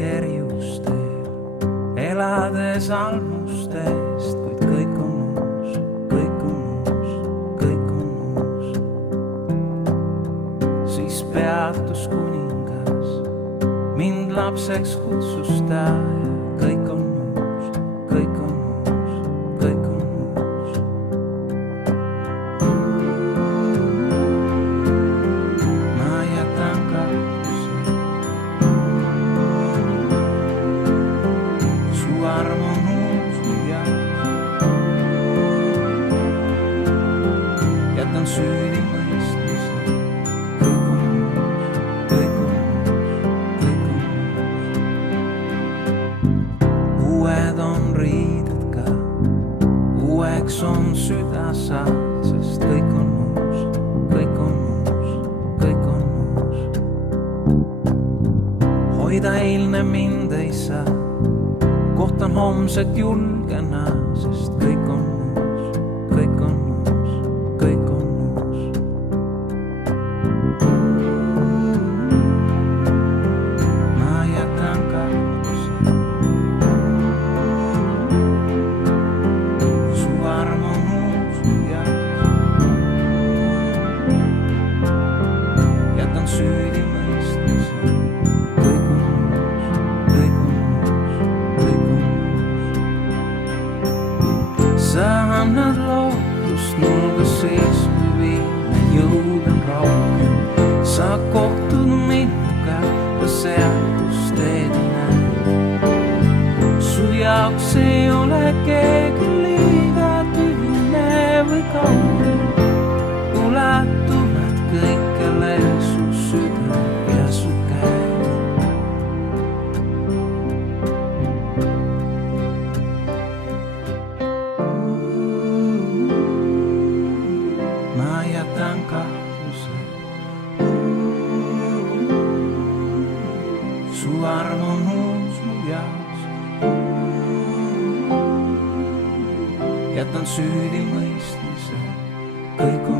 kerjustel, elades almustest, kuid kõik on uus, kõik on uus, kõik on uus. Siis peatus kuningas, mind lapseks kutsus ta ja kõik on uus, kõik on uus, kõik on uus. Ma jätan kahtuse, su arm on uus mu jaoks. Jätan süüdi mõistmise, kõik on uus, kõik on uus, kõik on uus. Uued on riided ka, uueks on süda saad, sest kõik on uus, kõik on uus, kõik on uus. Hoida eilne mind ei saa, kohtan homset julgena, sest kõik on uus, kõik on uus, kõik on uus. Ma jätan kahtuse, su arm on uus mu jaoks. Jätan süüdi mõistmise, kõik on uus, kõik on uus, kõik on uus. Sa annad lootust mul, kas siis kui viimne jõud on rohkem. Sa kohtud minuga ka seal, kus teed ei näe. Su jaoks ei ole keegi liiga tühine või kaugel. Ulatuvad kõikjale su süda ja su käed. Ma jätan kahtluse, su arm on uus mu jaoks. Jätan süüdi mõistmise, kõik on